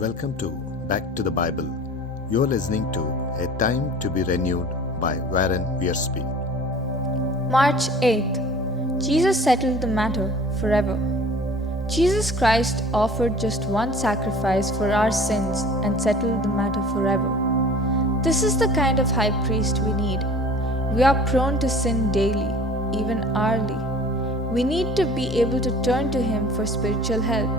Welcome to Back to the Bible. You're listening to A Time to be Renewed by Wiersbe. March 8th. Jesus settled the matter forever. Jesus Christ offered just one sacrifice for our sins and settled the matter forever. This is the kind of high priest we need. We are prone to sin daily, even hourly. We need to be able to turn to Him for spiritual help.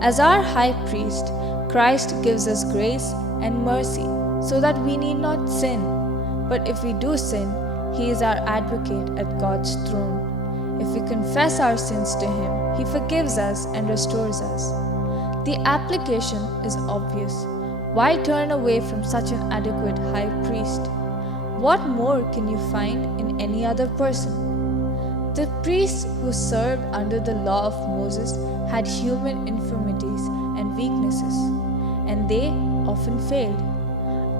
As our high priest, Christ gives us grace and mercy so that we need not sin. But if we do sin, He is our advocate at God's throne. If we confess our sins to Him, He forgives us and restores us. The application is obvious. Why turn away from such an adequate high priest? What more can you find in any other person? The priests who served under the law of Moses had human infirmities and weaknesses, and they often failed.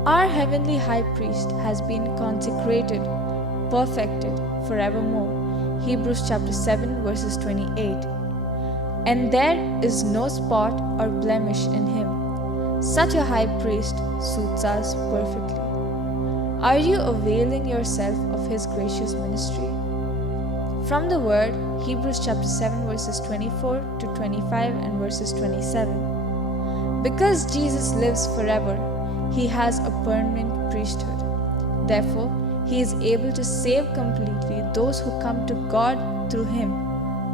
Our heavenly high priest has been consecrated, perfected forevermore. Hebrews chapter 7 verses 28. And there is no spot or blemish in him. Such a high priest suits us perfectly. Are you availing yourself of his gracious ministry? From the word, Hebrews chapter 7 verses 24 to 25 and verses 27. Because Jesus lives forever, He has a permanent priesthood. Therefore, He is able to save completely those who come to God through Him,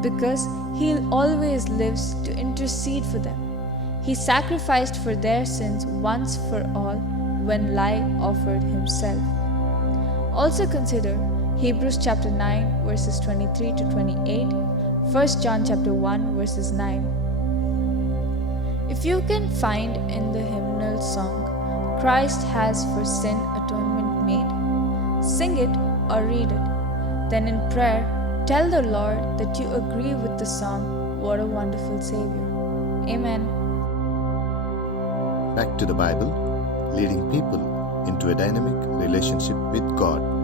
because He always lives to intercede for them. He sacrificed for their sins once for all when offered Himself. Also consider Hebrews chapter 9 verses 23 to 28, 1 John chapter 1 verses 9. If you can find in the hymnal song, Christ has for sin atonement made, sing it or read it. Then in prayer, tell the Lord that you agree with the song, What a Wonderful Savior. Amen. Back to the Bible, leading people into a dynamic relationship with God.